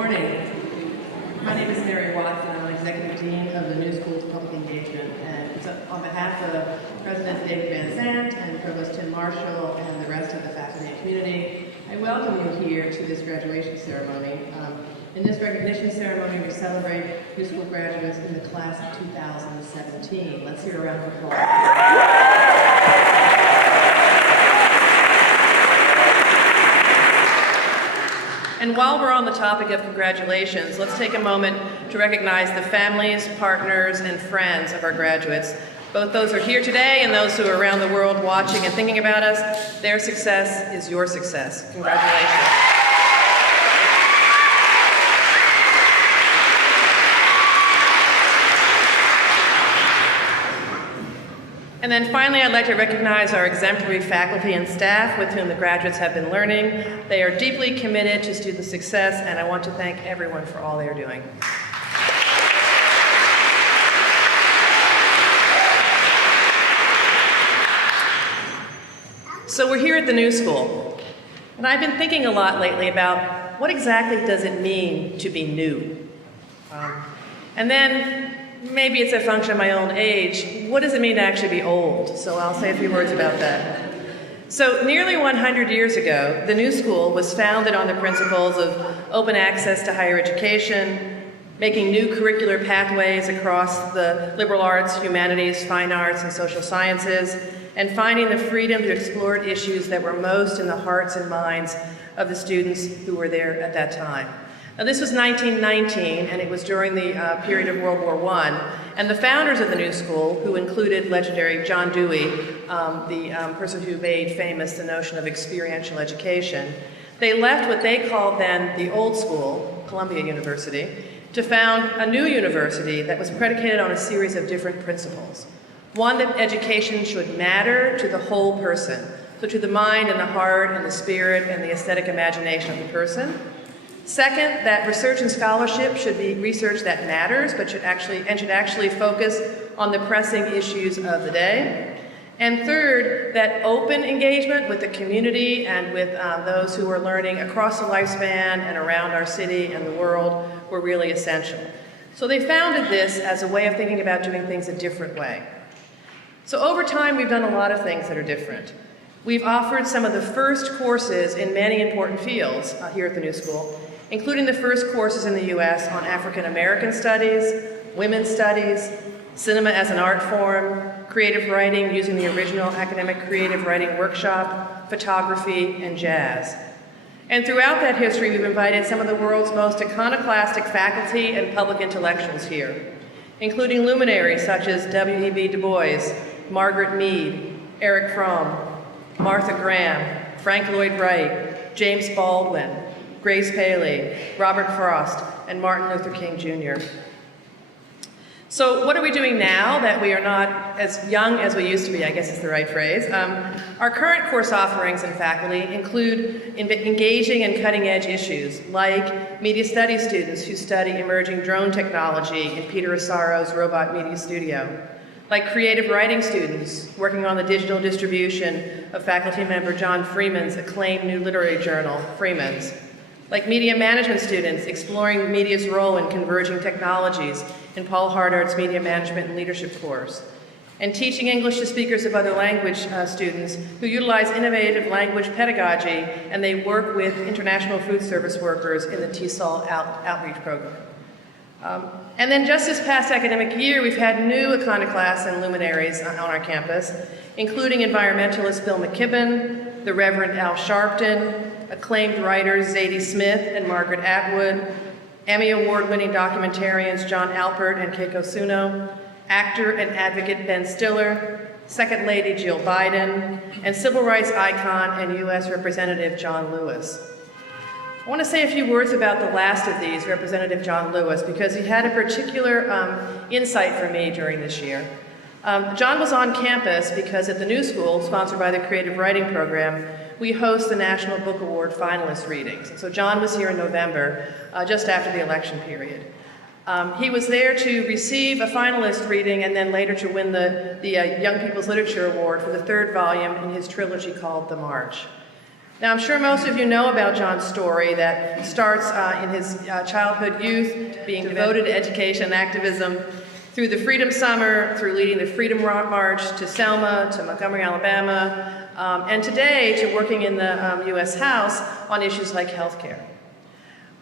I'm Executive Dean of the New School's Public Engagement, and so on behalf of President David Van Sant and Provost Tim Marshall and the rest of the faculty and community, I welcome you here to this graduation ceremony. In this recognition ceremony, we celebrate New School graduates in the class of 2017. Let's hear a round of applause. And while we're on the topic of congratulations, let's take a moment to recognize the families, partners, and friends of our graduates. Both those who are here today and those who are around the world watching and thinking about us. Their success is your success. Congratulations. And then finally, I'd like to recognize our exemplary faculty and staff with whom the graduates have been learning. They are deeply committed to student success, and I want to thank everyone for all they are doing. So we're here at the New School, and I've been thinking a lot lately about what exactly does it mean to be new? And then maybe it's a function of my own age. What does it mean to actually be old? So I'll say a few words about that. So nearly 100 years ago, the New School was founded on the principles of open access to higher education, making new curricular pathways across the liberal arts, humanities, fine arts, and social sciences, and finding the freedom to explore issues that were most in the hearts and minds of the students who were there at that time. Now, this was 1919, and it was during the period of World War I, and the founders of the New School, who included legendary John Dewey, the person who made famous the notion of experiential education, they left what they called then the old school, Columbia University, to found a new university that was predicated on a series of different principles. One, that education should matter to the whole person, so to the mind and the heart and the spirit and the aesthetic imagination of the person. Second, that research and scholarship should be research that matters, but should actually focus on the pressing issues of the day. And third, that open engagement with the community and with those who are learning across the lifespan and around our city and the world were really essential. So they founded this as a way of thinking about doing things a different way. So over time, we've done a lot of things that are different. We've offered some of the first courses in many important fields here at the New School, including the first courses in the U.S. on African American studies, women's studies, cinema as an art form, creative writing using the original academic creative writing workshop, photography, and jazz. And throughout that history, we've invited some of the world's most iconoclastic faculty and public intellectuals here, including luminaries such as W.E.B. Du Bois, Margaret Mead, Eric Fromm, Martha Graham, Frank Lloyd Wright, James Baldwin, Grace Paley, Robert Frost, and Martin Luther King Jr. So what are we doing now that we are not as young as we used to be, I guess is the right phrase? Our current course offerings and faculty include engaging in cutting-edge issues, like media studies students who study emerging drone technology in Peter Assaro's Robot Media Studio, like creative writing students working on the digital distribution of faculty member John Freeman's acclaimed new literary journal, Freeman's, like media management students exploring media's role in converging technologies in Paul Hardart's Media Management and Leadership course, and teaching English to speakers of other language students who utilize innovative language pedagogy, and they work with international food service workers in the Tesol outreach program. And then just this past academic year, we've had new iconoclasts and luminaries on our campus, including environmentalist Bill McKibben, the Reverend Al Sharpton, acclaimed writers Zadie Smith and Margaret Atwood, Emmy Award-winning documentarians John Alpert and Keiko Suno, actor and advocate Ben Stiller, Second Lady Jill Biden, and civil rights icon and U.S. Representative John Lewis. I want to say a few words about the last of these, Representative John Lewis, because he had a particular insight for me during this year. John was on campus because at the New School, sponsored by the Creative Writing Program, we host the National Book Award finalist readings. And so John was here in November, just after the election period. He was there to receive a finalist reading and then later to win the Young People's Literature Award for the third volume in his trilogy called The March. Now, I'm sure most of you know about John's story that starts in his childhood youth, being devoted to education and activism, through the Freedom Summer, through leading the Freedom March to Selma, to Montgomery, Alabama, and today to working in the U.S. House on issues like healthcare.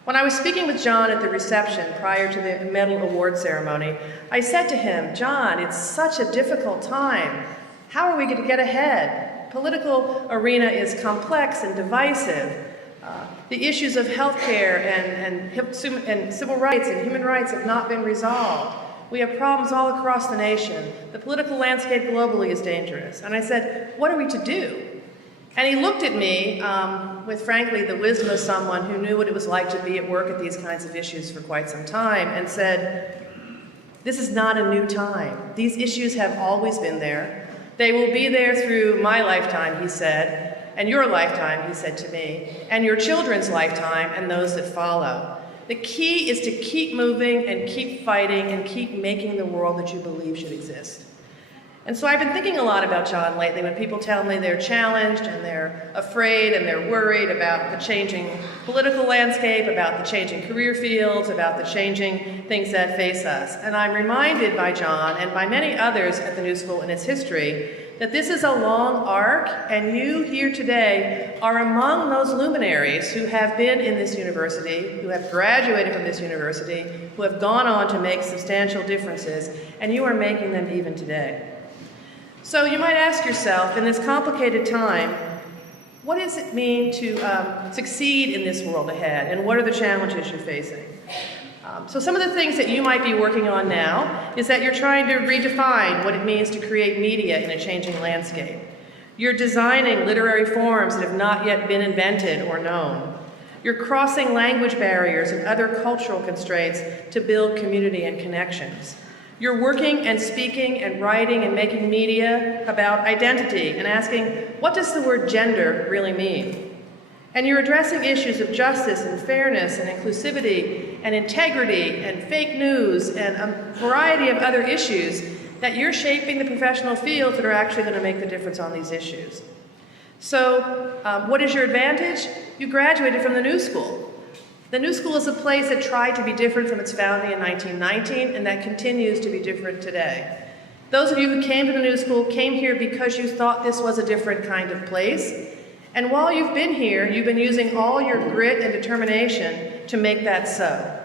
When I was speaking with John at the reception prior to the medal award ceremony, I said to him, "John, it's such a difficult time. How are we going to get ahead? Political arena is complex and divisive. The issues of healthcare and civil rights and human rights have not been resolved. We have problems all across the nation. The political landscape globally is dangerous." And I said, "What are we to do?" And he looked at me with, frankly, the wisdom of someone who knew what it was like to be at work at these kinds of issues for quite some time and said, "This is not a new time. These issues have always been there. They will be there through my lifetime," he said, "and your lifetime," he said to me, "and your children's lifetime and those that follow. The key is to keep moving and keep fighting and keep making the world that you believe should exist." And so I've been thinking a lot about John lately when people tell me they're challenged and they're afraid and they're worried about the changing political landscape, about the changing career fields, about the changing things that face us. And I'm reminded by John and by many others at the New School in its history that this is a long arc, and you here today are among those luminaries who have been in this university, who have graduated from this university, who have gone on to make substantial differences, and you are making them even today. So you might ask yourself, in this complicated time, what does it mean to succeed in this world ahead, and what are the challenges you're facing? So some of the things that you might be working on now is that you're trying to redefine what it means to create media in a changing landscape. You're designing literary forms that have not yet been invented or known. You're crossing language barriers and other cultural constraints to build community and connections. You're working and speaking and writing and making media about identity and asking, what does the word gender really mean? And you're addressing issues of justice and fairness and inclusivity and integrity and fake news and a variety of other issues that you're shaping the professional fields that are actually going to make the difference on these issues. So what is your advantage? You graduated from the New School. The New School is a place that tried to be different from its founding in 1919 and that continues to be different today. Those of you who came to the New School came here because you thought this was a different kind of place. And while you've been here, you've been using all your grit and determination to make that so.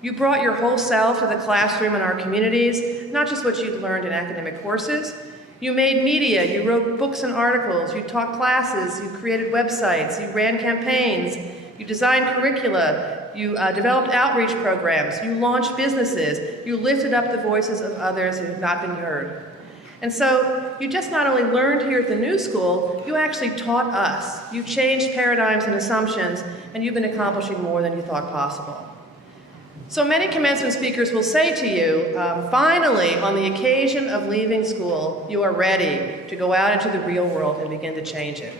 You brought your whole self to the classroom in our communities, not just what you'd learned in academic courses. You made media, you wrote books and articles, you taught classes, you created websites, you ran campaigns, you designed curricula, you developed outreach programs, you launched businesses, you lifted up the voices of others who have not been heard. And so you just not only learned here at the New School, you actually taught us. You changed paradigms and assumptions, and you've been accomplishing more than you thought possible. So many commencement speakers will say to you, finally, on the occasion of leaving school, you are ready to go out into the real world and begin to change it.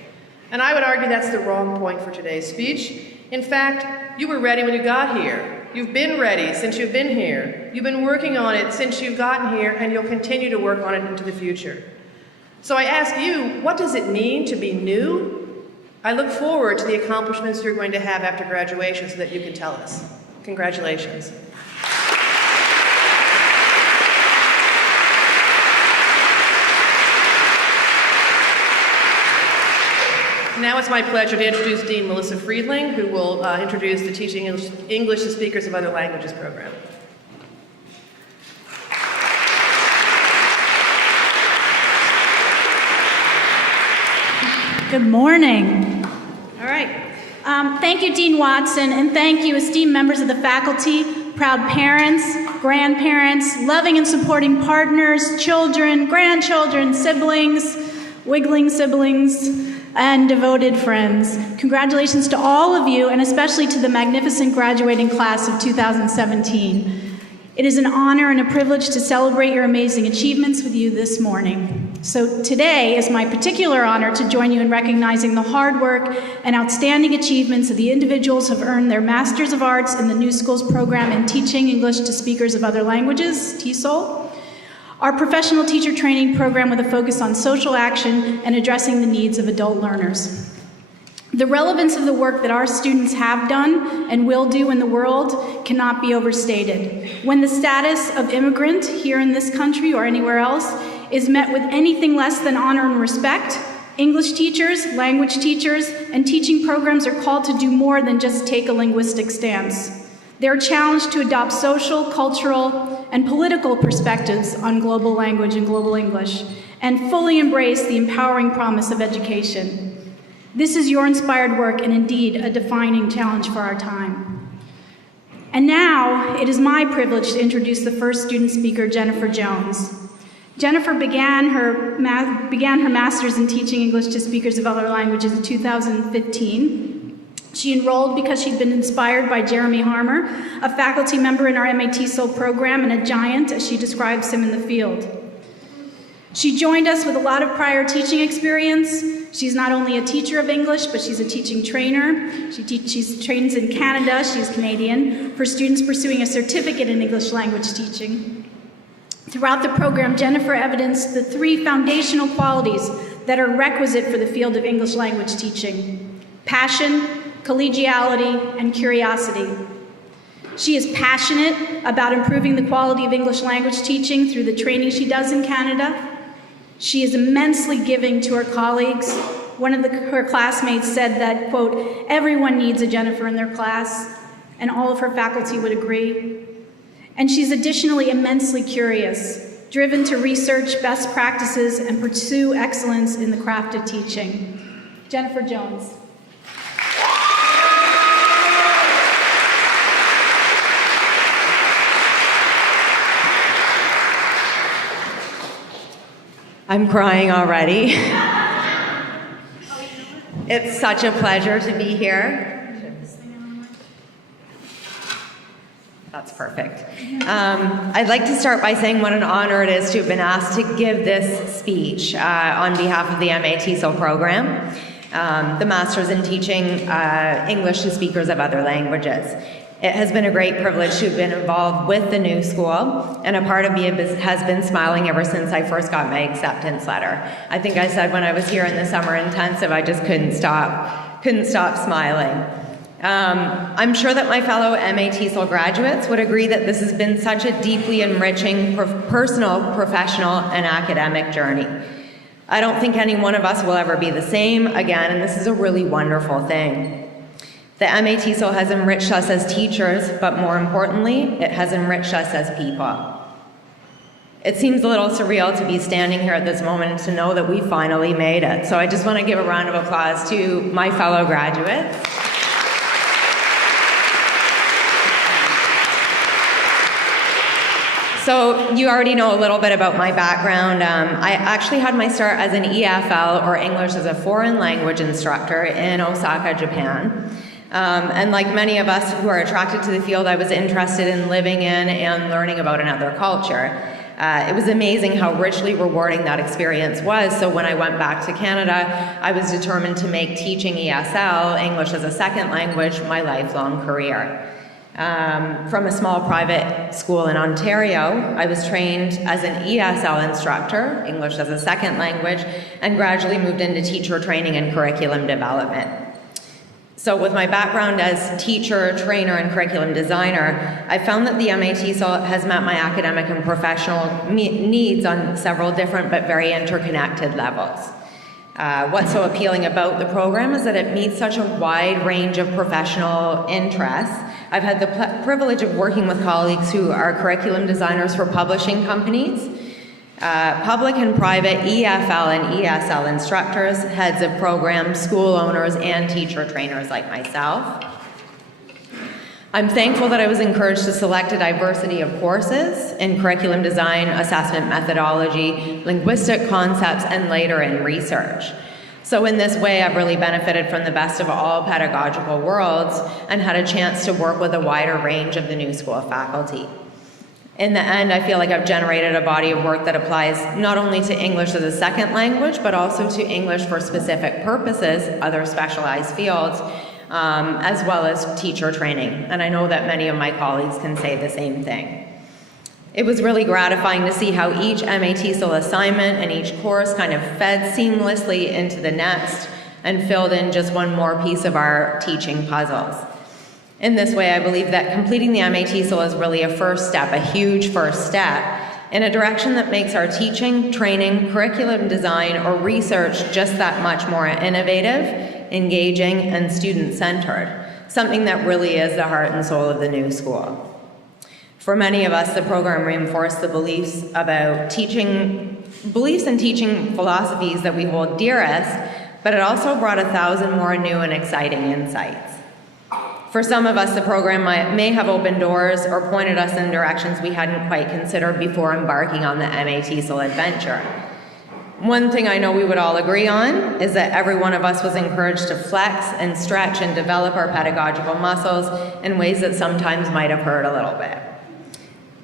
And I would argue that's the wrong point for today's speech. In fact, you were ready when you got here. You've been ready since you've been here. You've been working on it since you've gotten here, and you'll continue to work on it into the future. So I ask you, what does it mean to be new? I look forward to the accomplishments you're going to have after graduation so that you can tell us. Congratulations. Now it's my pleasure to introduce Dean Melissa Friedling, who will introduce the Teaching English to Speakers of Other Languages program. Good morning. All right. Thank you, Dean Watson, and thank you, esteemed members of the faculty, proud parents, grandparents, loving and supporting partners, children, grandchildren, siblings, wiggling siblings, and devoted friends. Congratulations to all of you, and especially to the magnificent graduating class of 2017. It is an honor and a privilege to celebrate your amazing achievements with you this morning. So today is my particular honor to join you in recognizing the hard work and outstanding achievements of the individuals who have earned their Masters of Arts in the New School's program in Teaching English to Speakers of Other Languages, Tesol, our professional teacher training program with a focus on social action and addressing the needs of adult learners. The relevance of the work that our students have done and will do in the world cannot be overstated. When the status of immigrant here in this country or anywhere else is met with anything less than honor and respect, English teachers, language teachers, and teaching programs are called to do more than just take a linguistic stance. They're challenged to adopt social, cultural, and political perspectives on global language and global English, and fully embrace the empowering promise of education. This is your inspired work and indeed a defining challenge for our time. And now, it is my privilege to introduce the first student speaker, Jennifer Jones. Jennifer began her master's in teaching English to speakers of other languages in 2015. She enrolled because she'd been inspired by Jeremy Harmer, a faculty member in our Mfa Tesol program and a giant, as she describes him in the field. She joined us with a lot of prior teaching experience. She's not only a teacher of English, but she's a teaching trainer. She trains in Canada, she's Canadian, for students pursuing a certificate in English language teaching. Throughout the program, Jennifer evidenced the 3 foundational qualities that are requisite for the field of English language teaching: passion, collegiality, and curiosity. She is passionate about improving the quality of English language teaching through the training she does in Canada. She is immensely giving to her colleagues. One of her classmates said that, quote, "Everyone needs a Jennifer in their class," and all of her faculty would agree. And she's additionally immensely curious, driven to research best practices and pursue excellence in the craft of teaching. Jennifer Jones. I'm crying already. It's such a pleasure to be here. That's perfect. I'd like to start by saying what an honor it is to have been asked to give this speech on behalf of the Mfa Tesol program, the Master's in Teaching English to Speakers of Other Languages. It has been a great privilege to have been involved with the new school, and a part of me has been smiling ever since I first got my acceptance letter. I think I said when I was here in the summer intensive, I just couldn't stop smiling. I'm sure that my fellow Mfa Tesol graduates would agree that this has been such a deeply enriching personal, professional, and academic journey. I don't think any one of us will ever be the same again, and this is a really wonderful thing. The Mfa Tesol has enriched us as teachers, but more importantly, it has enriched us as people. It seems a little surreal to be standing here at this moment to know that we finally made it. So I just want to give a round of applause to my fellow graduates. So you already know a little bit about my background. I actually had my start as an EFL, or English as a Foreign Language instructor, in Osaka, Japan. And like many of us who are attracted to the field, I was interested in living in and learning about another culture. It was amazing how richly rewarding that experience was. So when I went back to Canada, I was determined to make teaching ESL, English as a second language, my lifelong career. From a small private school in Ontario, I was trained as an ESL instructor, English as a second language, and gradually moved into teacher training and curriculum development. So with my background as teacher, trainer, and curriculum designer, I found that the Mfa Tesol has met my academic and professional needs on several different but very interconnected levels. What's so appealing about the program is that it meets such a wide range of professional interests. I've had the privilege of working with colleagues who are curriculum designers for publishing companies, public and private EFL and ESL instructors, heads of programs, school owners, and teacher trainers like myself. I'm thankful that I was encouraged to select a diversity of courses in curriculum design, assessment methodology, linguistic concepts, and later in research. So in this way, I've really benefited from the best of all pedagogical worlds and had a chance to work with a wider range of the new school faculty. In the end, I feel like I've generated a body of work that applies not only to English as a second language, but also to English for specific purposes, other specialized fields, as well as teacher training. And I know that many of my colleagues can say the same thing. It was really gratifying to see how each Mfa Tesol assignment and each course kind of fed seamlessly into the next and filled in just one more piece of our teaching puzzles. In this way, I believe that completing the MA Tesol is really a first step, a huge first step, in a direction that makes our teaching, training, curriculum design, or research just that much more innovative, engaging, and student-centered, something that really is the heart and soul of the new school. For many of us, the program reinforced the beliefs and teaching philosophies that we hold dearest, but it also brought 1,000 more new and exciting insights. For some of us, the program may have opened doors or pointed us in directions we hadn't quite considered before embarking on the MA Tesol adventure. One thing I know we would all agree on is that every one of us was encouraged to flex and stretch and develop our pedagogical muscles in ways that sometimes might have hurt a little bit.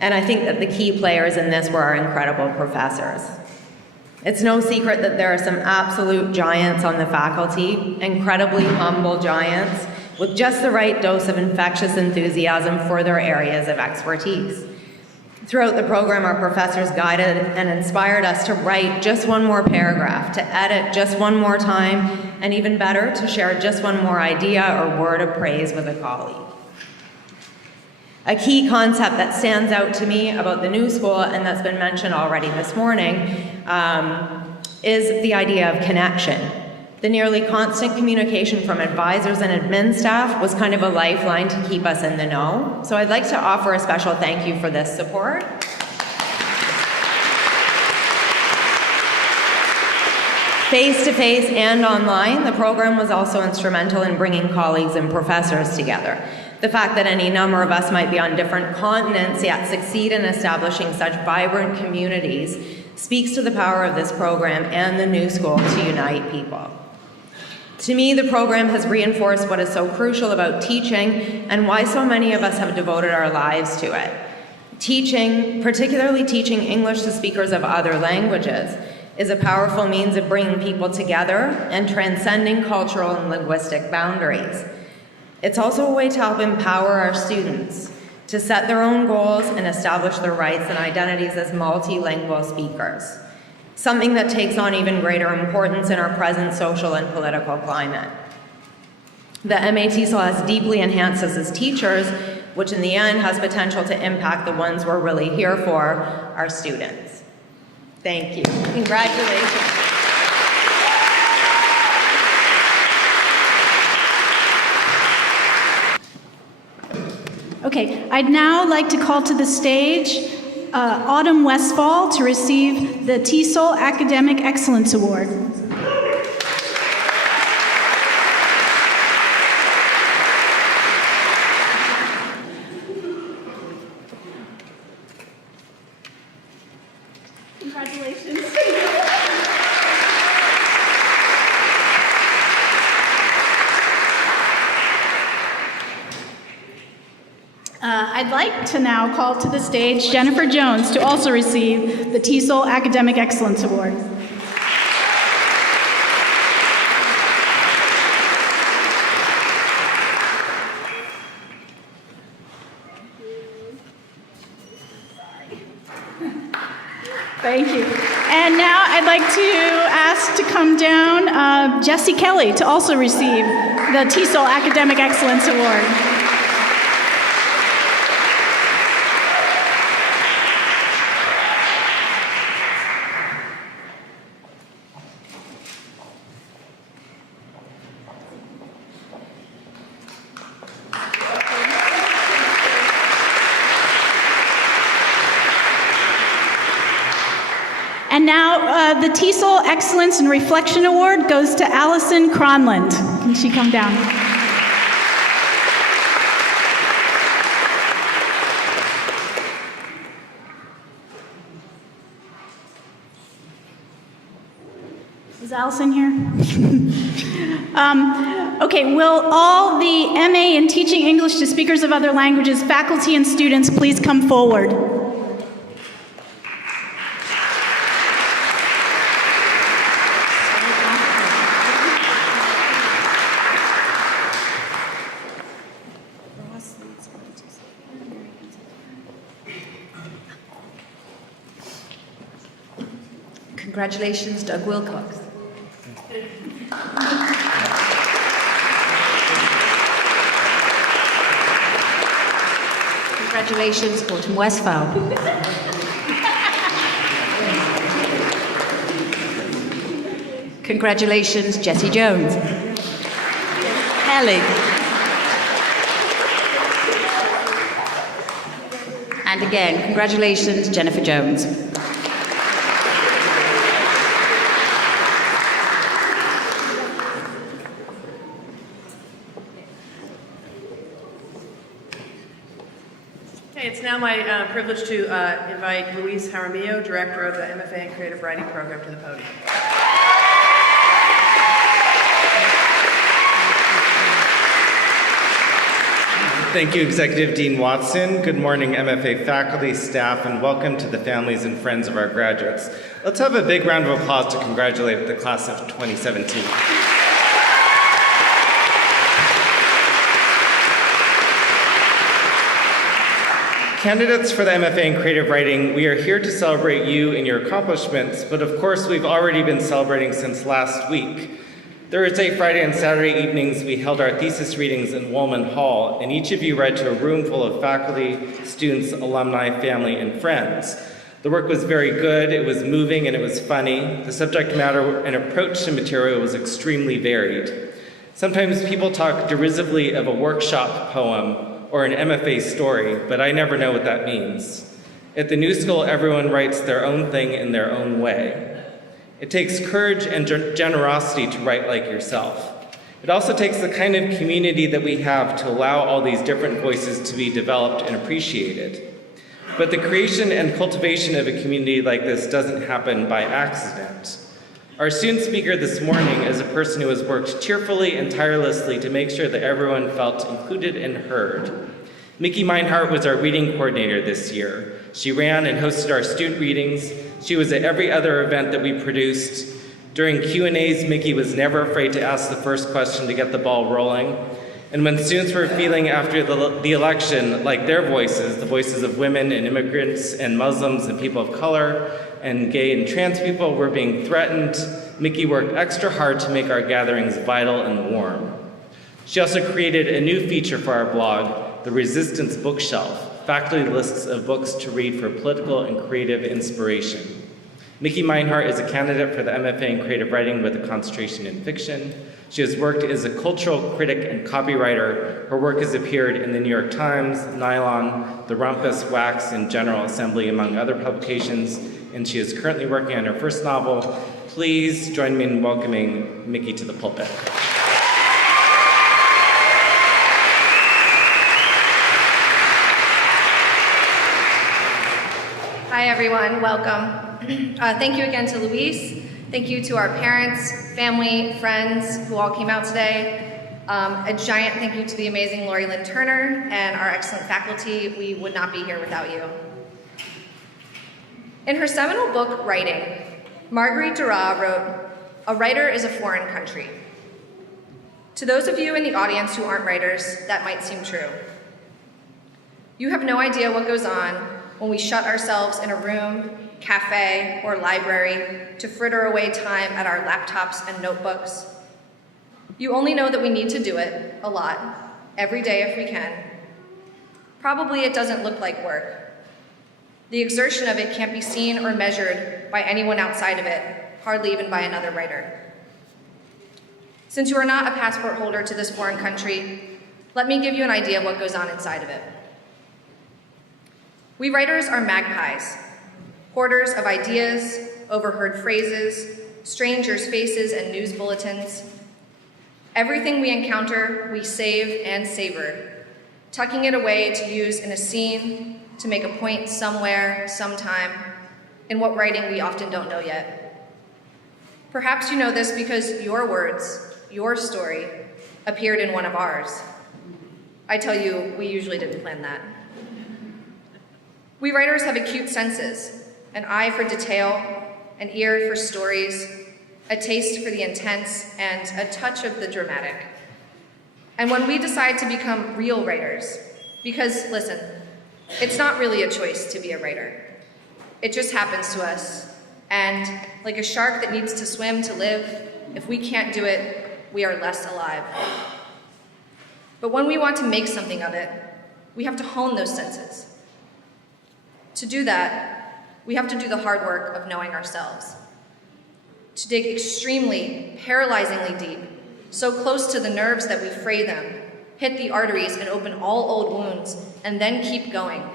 And I think that the key players in this were our incredible professors. It's no secret that there are some absolute giants on the faculty, incredibly humble giants, with just the right dose of infectious enthusiasm for their areas of expertise. Throughout the program, our professors guided and inspired us to write just one more paragraph, to edit just one more time, and even better, to share just one more idea or word of praise with a colleague. A key concept that stands out to me about the new school, and that's been mentioned already this morning, is the idea of connection. The nearly constant communication from advisors and admin staff was kind of a lifeline to keep us in the know. So I'd like to offer a special thank you for this support. Face-to-face and online, the program was also instrumental in bringing colleagues and professors together. The fact that any number of us might be on different continents yet succeed in establishing such vibrant communities speaks to the power of this program and the new school to unite people. To me, the program has reinforced what is so crucial about teaching and why so many of us have devoted our lives to it. Teaching, particularly teaching English to speakers of other languages, is a powerful means of bringing people together and transcending cultural and linguistic boundaries. It's also a way to help empower our students to set their own goals and establish their rights and identities as multilingual speakers, something that takes on even greater importance in our present social and political climate. The MA Tesol has deeply enhanced us as teachers, which in the end has potential to impact the ones we're really here for, our students. Thank you. Congratulations. Okay, I'd now like to call to the stage Autumn Westfall to receive the Tesol Academic Excellence Award. Congratulations. I'd like to now call to the stage Jennifer Jones to also receive the Tesol Academic Excellence Award. Thank you. And now I'd like to ask to come down Jessie Kelly to also receive the Tesol Academic Excellence Award. And now the Tesol Excellence and Reflection Award goes to Allison Cronland. Can she come down? Is Allison here? Okay, will all the MA in Teaching English to Speakers of Other Languages faculty and students please come forward? Congratulations, Doug Wilcox. Congratulations, Autumn Westphal. Congratulations, Jessie Jones. Ellie. And again, congratulations, Jennifer Jones. Okay, it's now my privilege to invite Louise Jaramillo, Director of the MFA in Creative Writing Program, to the podium. Thank you, Executive Dean Watson. Good morning, MFA faculty, staff, and welcome to the families and friends of our graduates. Let's have a big round of applause to congratulate the class of 2017. Candidates for the MFA in Creative Writing, we are here to celebrate you and your accomplishments, but of course we've already been celebrating since last week. Thursday, Friday, and Saturday evenings, we held our thesis readings in Woolman Hall, and each of you read to a room full of faculty, students, alumni, family, and friends. The work was very good, it was moving, and it was funny. The subject matter and approach to material was extremely varied. Sometimes people talk derisively of a workshop poem or an MFA story, but I never know what that means. At the New School, everyone writes their own thing in their own way. It takes courage and generosity to write like yourself. It also takes the kind of community that we have to allow all these different voices to be developed and appreciated. But the creation and cultivation of a community like this doesn't happen by accident. Our student speaker this morning is a person who has worked cheerfully and tirelessly to make sure that everyone felt included and heard. Mickey Meinhardt was our reading coordinator this year. She ran and hosted our student readings. She was at every other event that we produced. During Q&As, Mickey was never afraid to ask the first question to get the ball rolling. And when students were feeling after the election like their voices, the voices of women and immigrants and Muslims and people of color and gay and trans people were being threatened, Mickey worked extra hard to make our gatherings vital and warm. She also created a new feature for our blog, the Resistance Bookshelf, faculty lists of books to read for political and creative inspiration. Mickey Meinhardt is a candidate for the MFA in Creative Writing with a concentration in fiction. She has worked as a cultural critic and copywriter. Her work has appeared in the New York Times, Nylon, The Rumpus, Wax, and General Assembly, among other publications, and she is currently working on her first novel. Please join me in welcoming Mickey to the pulpit. Hi everyone, welcome. Thank you again to Louise. Thank you to our parents, family, friends who all came out today. A giant thank you to the amazing Lori Lynn Turner and our excellent faculty. We would not be here without you. In her seminal book, Writing, Marguerite Duras wrote, "A writer is a foreign country." To those of you in the audience who aren't writers, that might seem true. You have no idea what goes on when we shut ourselves in a room, cafe, or library to fritter away time at our laptops and notebooks. You only know that we need to do it a lot, every day if we can. Probably it doesn't look like work. The exertion of it can't be seen or measured by anyone outside of it, hardly even by another writer. Since you are not a passport holder to this foreign country, let me give you an idea of what goes on inside of it. We writers are magpies, hoarders of ideas, overheard phrases, strangers' faces, and news bulletins. Everything we encounter, we save and savor, tucking it away to use in a scene, to make a point somewhere, sometime, in what writing we often don't know yet. Perhaps you know this because your words, your story, appeared in one of ours. I tell you, we usually didn't plan that. We writers have acute senses, an eye for detail, an ear for stories, a taste for the intense, and a touch of the dramatic. And when we decide to become real writers, because listen, it's not really a choice to be a writer. It just happens to us, and like a shark that needs to swim to live, if we can't do it, we are less alive. But when we want to make something of it, we have to hone those senses, To do that, we have to do the hard work of knowing ourselves. To dig extremely, paralyzingly deep, so close to the nerves that we fray them, hit the arteries and open all old wounds, and then keep going.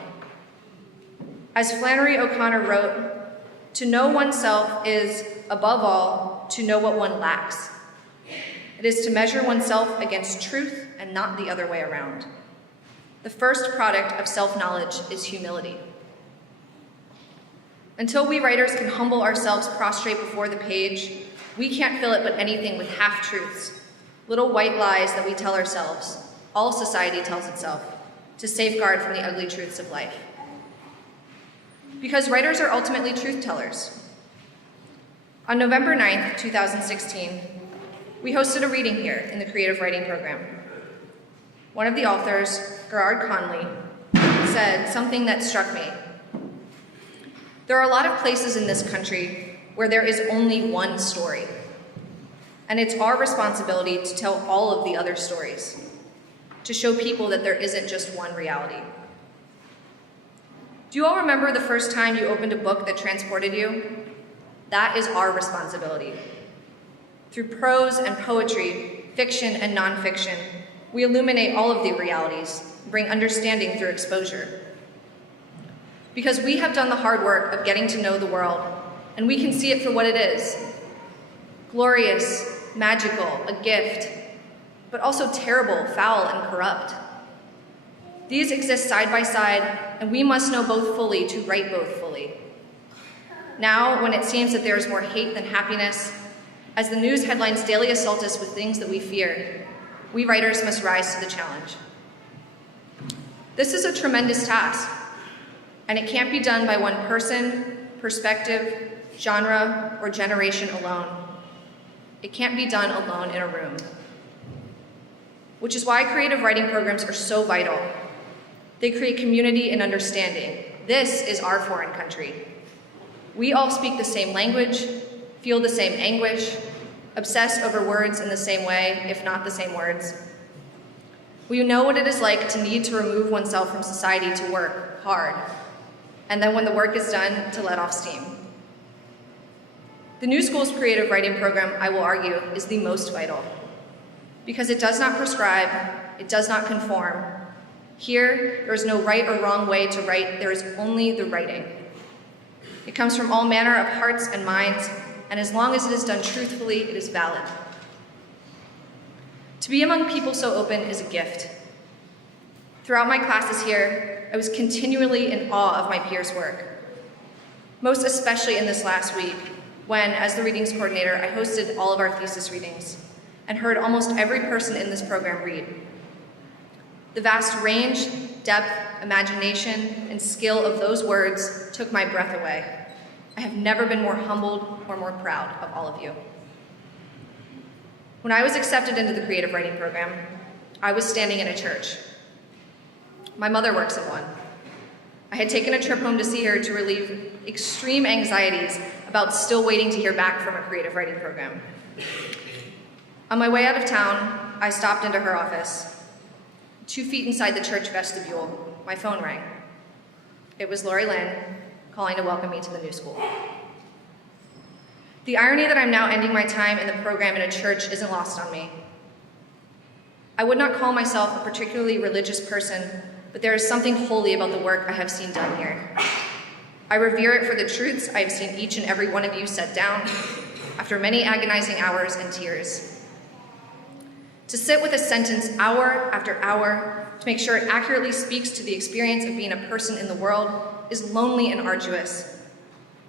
As Flannery O'Connor wrote, to know oneself is, above all, to know what one lacks. It is to measure oneself against truth and not the other way around. The first product of self-knowledge is humility. Until we writers can humble ourselves prostrate before the page, we can't fill it but anything with half-truths, little white lies that we tell ourselves, all society tells itself, to safeguard from the ugly truths of life. Because writers are ultimately truth tellers. On November 9th, 2016, we hosted a reading here in the creative writing program. One of the authors, Gerard Connolly, said something that struck me. There are a lot of places in this country where there is only one story, and it's our responsibility to tell all of the other stories, to show people that there isn't just one reality. Do you all remember the first time you opened a book that transported you? That is our responsibility. Through prose and poetry, fiction and nonfiction, we illuminate all of the realities, bring understanding through exposure. Because we have done the hard work of getting to know the world, and we can see it for what it is. Glorious, magical, a gift, but also terrible, foul, and corrupt. These exist side by side, and we must know both fully to write both fully. Now, when it seems that there is more hate than happiness, as the news headlines daily assault us with things that we fear, we writers must rise to the challenge. This is a tremendous task, and it can't be done by one person, perspective, genre, or generation alone. It can't be done alone in a room. Which is why creative writing programs are so vital. They create community and understanding. This is our foreign country. We all speak the same language, feel the same anguish, obsess over words in the same way, if not the same words. We know what it is like to need to remove oneself from society to work hard, and then when the work is done, to let off steam. The New School's creative writing program, I will argue, is the most vital, because it does not prescribe, it does not conform. Here, there is no right or wrong way to write, there is only the writing. It comes from all manner of hearts and minds, and as long as it is done truthfully, it is valid. To be among people so open is a gift. Throughout my classes here, I was continually in awe of my peers' work. Most especially in this last week, when, as the readings coordinator, I hosted all of our thesis readings and heard almost every person in this program read. The vast range, depth, imagination, and skill of those words took my breath away. I have never been more humbled or more proud of all of you. When I was accepted into the creative writing program, I was standing in a church. My mother works in one. I had taken a trip home to see her to relieve extreme anxieties about still waiting to hear back from a creative writing program. On my way out of town, I stopped into her office. 2 feet inside the church vestibule, my phone rang. It was Lori Lynn calling to welcome me to the New School. The irony that I'm now ending my time in the program in a church isn't lost on me. I would not call myself a particularly religious person, but there is something holy about the work I have seen done here. I revere it for the truths I have seen each and every one of you set down after many agonizing hours and tears. To sit with a sentence hour after hour to make sure it accurately speaks to the experience of being a person in the world is lonely and arduous.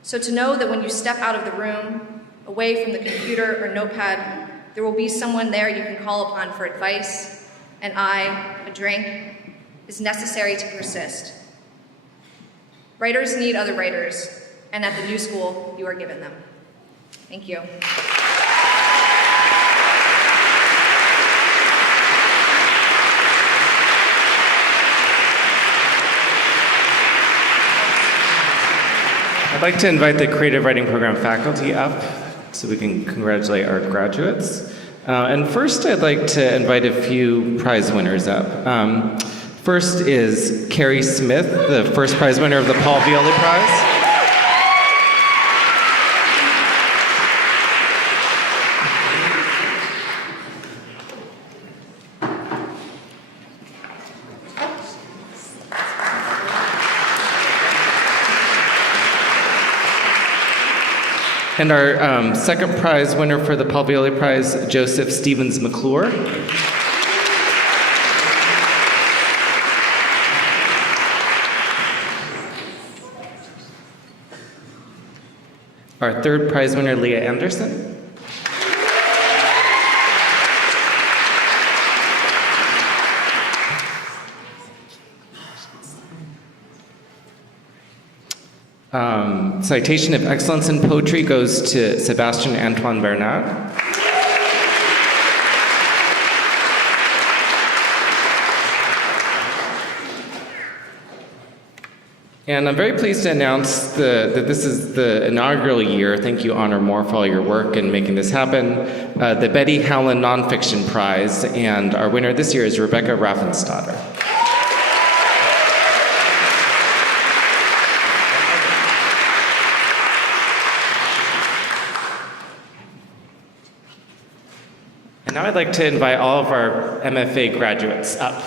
So to know that when you step out of the room, away from the computer or notepad, there will be someone there you can call upon for advice, an eye, a drink, is necessary to persist. Writers need other writers, and at the New School, you are given them. Thank you. I'd like to invite the creative writing program faculty up so we can congratulate our graduates. And first, I'd like to invite a few prize winners up. First is Carrie Smith, the first prize winner of the Paul Violi Prize. And our second prize winner for the Paul Violi Prize, Joseph Stevens McClure. Our third prize winner, Leah Anderson. Citation of Excellence in Poetry goes to Sebastian Antoine Bernard. And I'm very pleased to announce that this is the inaugural year, thank you Honor Moore for all your work in making this happen, the Betty Howland Nonfiction Prize, and our winner this year is Rebecca Raffensdotter. And now I'd like to invite all of our MFA graduates up.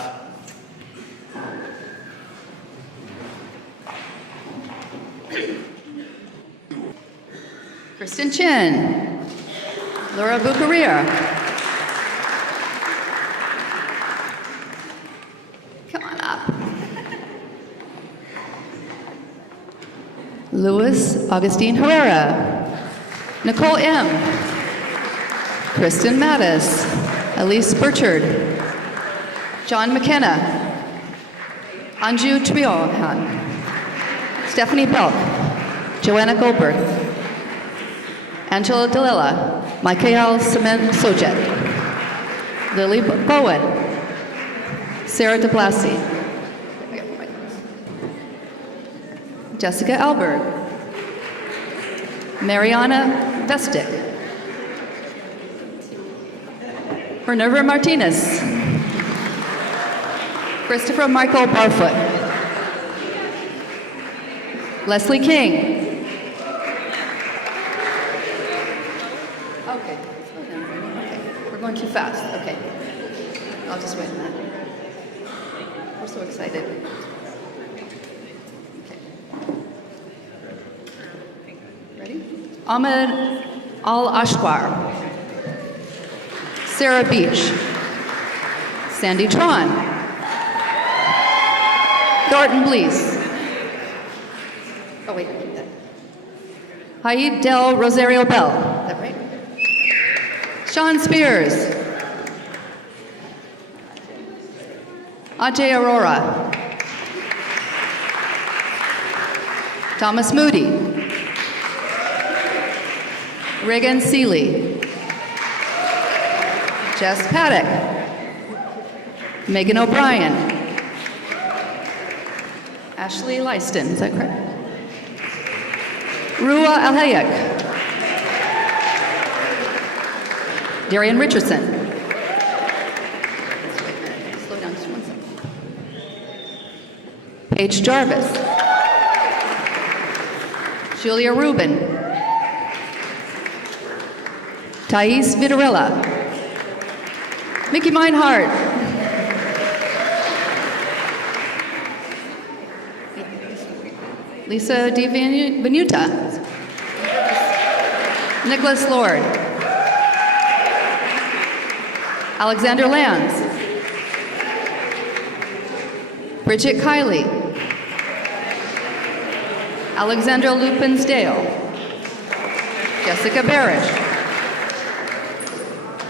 Kristen Chin, Laura Bucaria. Come on up. Louise Augustine Herrera, Nicole M., Kristen Mattis, Elise Burchard, John McKenna, Anju Triohan, Stephanie Belk, Joanna Goldberg, Angela Dalila, Michael Semen Sojet, Lily Bowen, Sarah de Blasi, Jessica Alberg, Mariana Vestick, Minerva Martinez, Christopher Michael Barfoot, Leslie King. Okay, we're going too fast. Okay, I'll just wait a minute. We're so excited. Okay. Ready? Ahmed Al-Ashqar. Sarah Beach, Sandy Tron, Thornton Blease. Oh wait, I keep that. Haid Del Rosario Bell. Is that right? Sean Spears, Ajay Arora, Thomas Moody, Reagan Seeley. Jess Paddock, Megan O'Brien, Ashley Lyston, is that correct? Rua Alhayek, Darian Richardson. Slow down just 1 second. Paige Jarvis, Julia Rubin, Thais Vitarella, Mickey Meinhardt. Lisa Di Venuta. Nicholas Lord. Alexander Lands. Bridget Kiley. Alexandra Lupinsdale. Jessica Barish.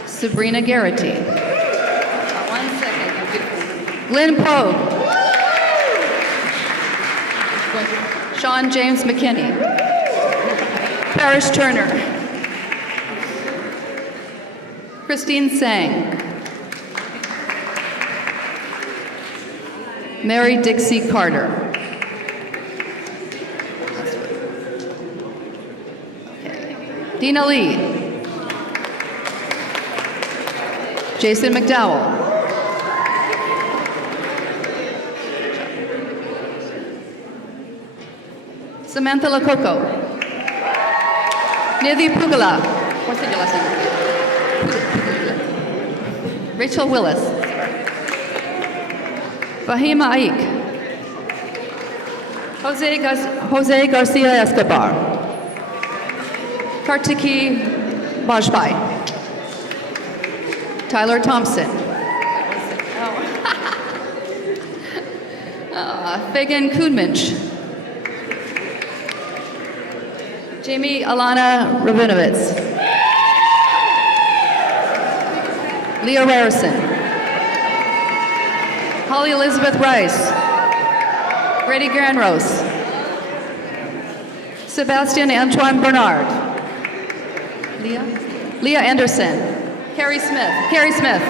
Sabrina Garrity. Lynn Pogue, Sean James McKinney, Parrish Turner, Christine Sang, Mary Dixie Carter, Dina Lee, Jason McDowell, Samantha Lococo. Nidhi Pugala. What's your last name? Rachel Willis. Fahima Aik. Jose Garcia Escobar. Kartiki Bajpai. Tyler Thompson. Fagan Kunminch. Jamie Alana Rabinovitz. Leah Rarison. Holly Elizabeth Rice. Grady Granrose. Sebastian Antoine Bernard. Leah Anderson. Carrie Smith.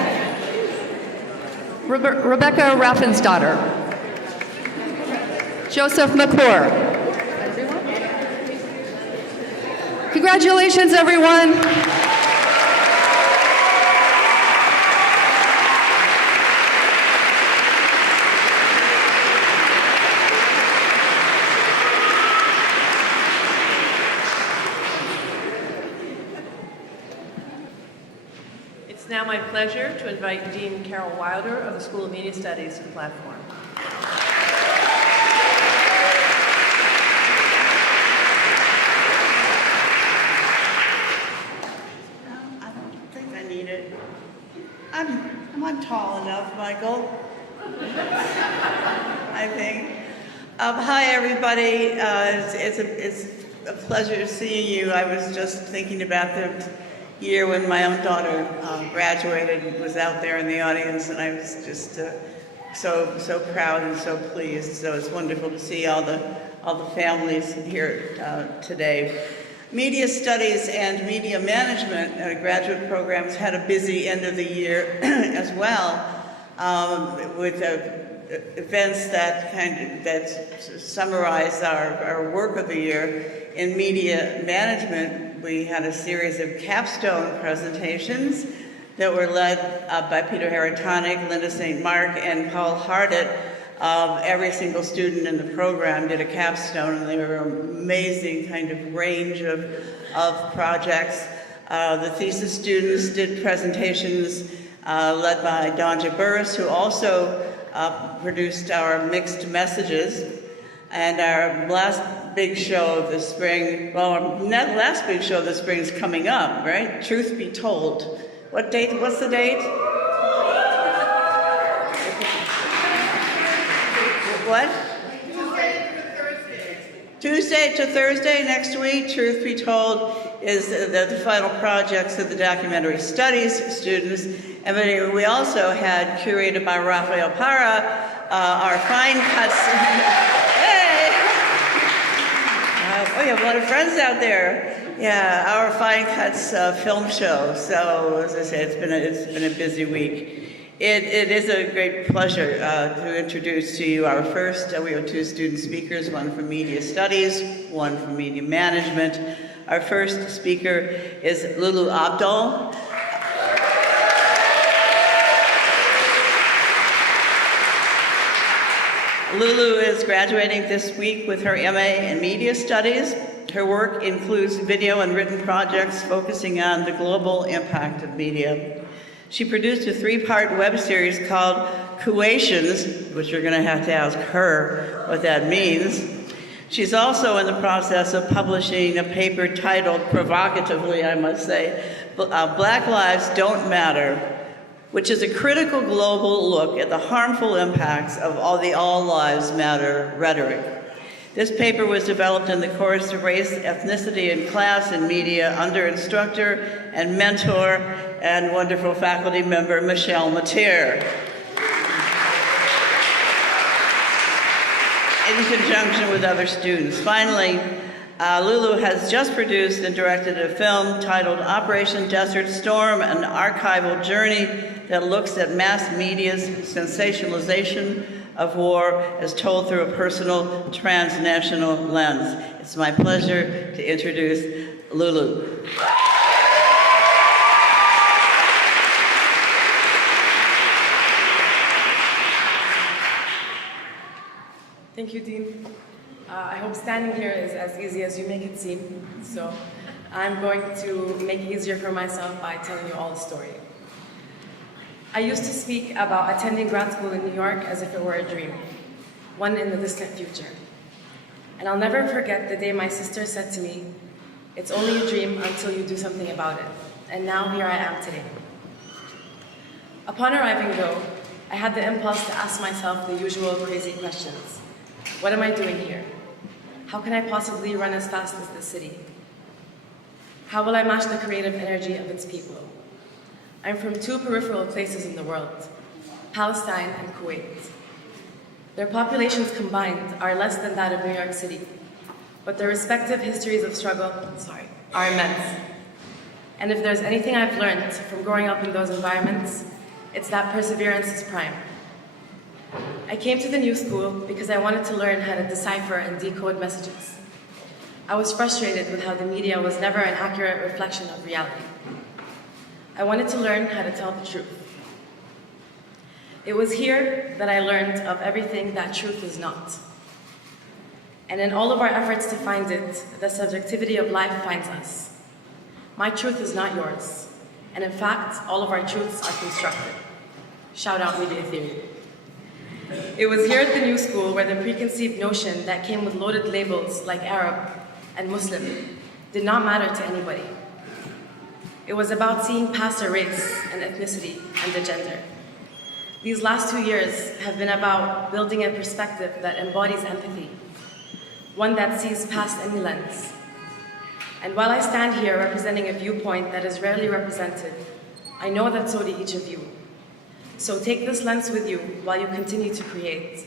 Rebecca Raffensdotter. Joseph McClure. Congratulations, everyone. It's now my pleasure to invite Dean Carol Wilder of the School of Media Studies to the platform. I don't think I need it. I'm tall enough, Michael. I think. Hi, everybody. It's a pleasure seeing you. I was just thinking about the year when my own daughter graduated and was out there in the audience, and I was just so proud and so pleased. So it's wonderful to see all the families here today. Media Studies and Media Management graduate programs had a busy end of the year as well, with events that summarize our work of the year. In media management, we had a series of capstone presentations that were led by Peter Harritonic, Linda St. Mark, and Paul Hardett. Every single student in the program did a capstone, and they were an amazing kind of range of projects. The thesis students did presentations led by Donja Burris, who also produced our mixed messages. And our last big show of the spring, well, our last big show of the spring is coming up, right? Truth Be Told. What date? What's the date? What? Tuesday to Thursday next week. Truth Be Told is the final projects of the documentary studies students. And we also had, curated by Rafael Parra, our fine cuts. Hey! Oh, you have a lot of friends out there. Yeah, our Fine Cuts film show. So, as I say, it's been a busy week. It is a great pleasure to introduce to you our first. We have two student speakers, one from Media Studies, one from Media Management. Our first speaker is Lulu Abdul. Lulu is graduating this week with her MA in Media Studies. Her work includes video and written projects focusing on the global impact of media. She produced a 3-part web series called Cuations, which you're going to have to ask her what that means. She's also in the process of publishing a paper titled, provocatively I must say, Black Lives Don't Matter, which is a critical global look at the harmful impacts of all Lives Matter rhetoric. This paper was developed in the course of Race, Ethnicity, and Class in Media under instructor and mentor and wonderful faculty member Michelle Mateer, in conjunction with other students. Finally, Lulu has just produced and directed a film titled Operation Desert Storm, an archival journey that looks at mass media's sensationalization of war as told through a personal transnational lens. It's my pleasure to introduce Lulu. Thank you, Dean. I hope standing here is as easy as you make it seem, so I'm going to make it easier for myself by telling you all the story. I used to speak about attending grad school in New York as if it were a dream, one in the distant future. And I'll never forget the day my sister said to me, "It's only a dream until you do something about it." And now here I am today. Upon arriving though, I had the impulse to ask myself the usual crazy questions. What am I doing here? How can I possibly run as fast as this city? How will I match the creative energy of its people? I'm from two peripheral places in the world, Palestine and Kuwait. Their populations combined are less than that of New York City, but their respective histories of struggle, are immense. And if there's anything I've learned from growing up in those environments, it's that perseverance is prime. I came to the new school because I wanted to learn how to decipher and decode messages. I was frustrated with how the media was never an accurate reflection of reality. I wanted to learn how to tell the truth. It was here that I learned of everything that truth is not. And in all of our efforts to find it, the subjectivity of life finds us. My truth is not yours. And in fact, all of our truths are constructed. Shout out media theory. It was here at the new school where the preconceived notion that came with loaded labels like Arab and Muslim did not matter to anybody. It was about seeing past a race and ethnicity and a gender. These last 2 years have been about building a perspective that embodies empathy, one that sees past any lens. And while I stand here representing a viewpoint that is rarely represented, I know that so do each of you. So take this lens with you while you continue to create,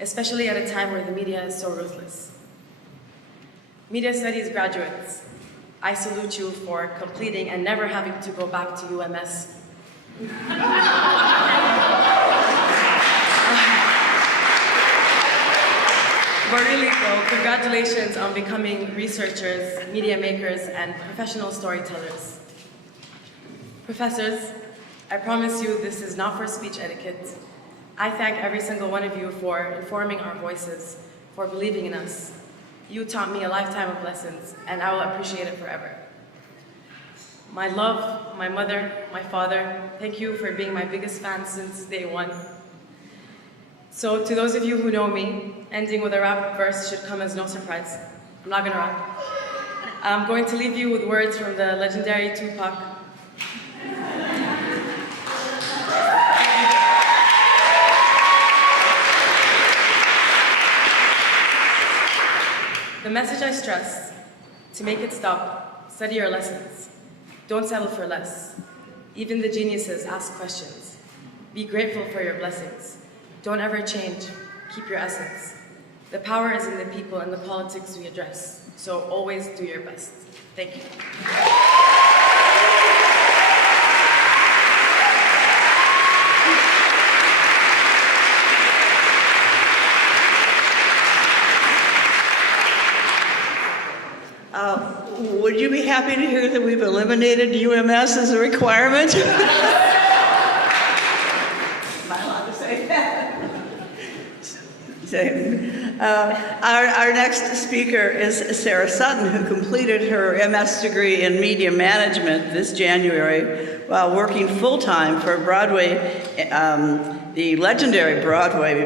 especially at a time where the media is so ruthless. Media Studies graduates, I salute you for completing and never having to go back to UMS. But really, though, congratulations on becoming researchers, media makers, and professional storytellers. Professors, I promise you this is not for speech etiquette. I thank every single one of you for informing our voices, for believing in us. You taught me a lifetime of lessons, and I will appreciate it forever. My love, my mother, my father, thank you for being my biggest fan since day one. So to those of you who know me, ending with a rap verse should come as no surprise. I'm not gonna rap. I'm going to leave you with words from the legendary Tupac. The message I stress, to make it stop, study your lessons. Don't settle for less. Even the geniuses ask questions. Be grateful for your blessings. Don't ever change. Keep your essence. The power is in the people and the politics we address. So always do your best. Thank you. Would you be happy to hear that we've eliminated UMS as a requirement? Am I allowed to say that? Our next speaker is Sarah Sutton, who completed her MS degree in media management this January while working full-time for Broadway, the legendary Broadway